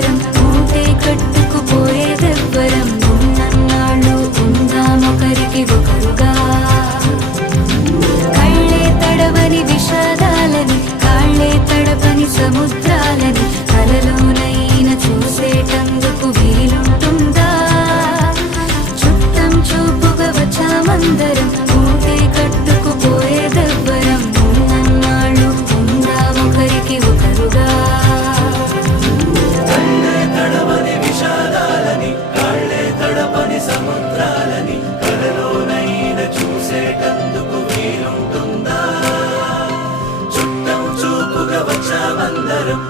వర్షామందరం ఊటే కట్టుకుపోయేదెవ్వరం ఉన్నన్నాళ్ళు ఉందామొకరికి ఒకరుగా కళ్ళే తడవని విషాదాలని కాళ్ళే తడపని సముద్రాలని కలలోనైనా చూసేటందుకు వీలుంటుందా చుట్టం చూపుగా వచ్చామందరం ఊటే కట్టుకుపోయేదెవ్వరం ఉన్నన్నాళ్ళు ఉందామొకరికి ఒకరుగా కళ్ళే తడవని విషాదాలని కాళ్ళే తడపని సముద్రాలని కలలోనైనా చూసేటందుకు వీలుంటుందా చుట్టం చూపుగా వచ్చామందరం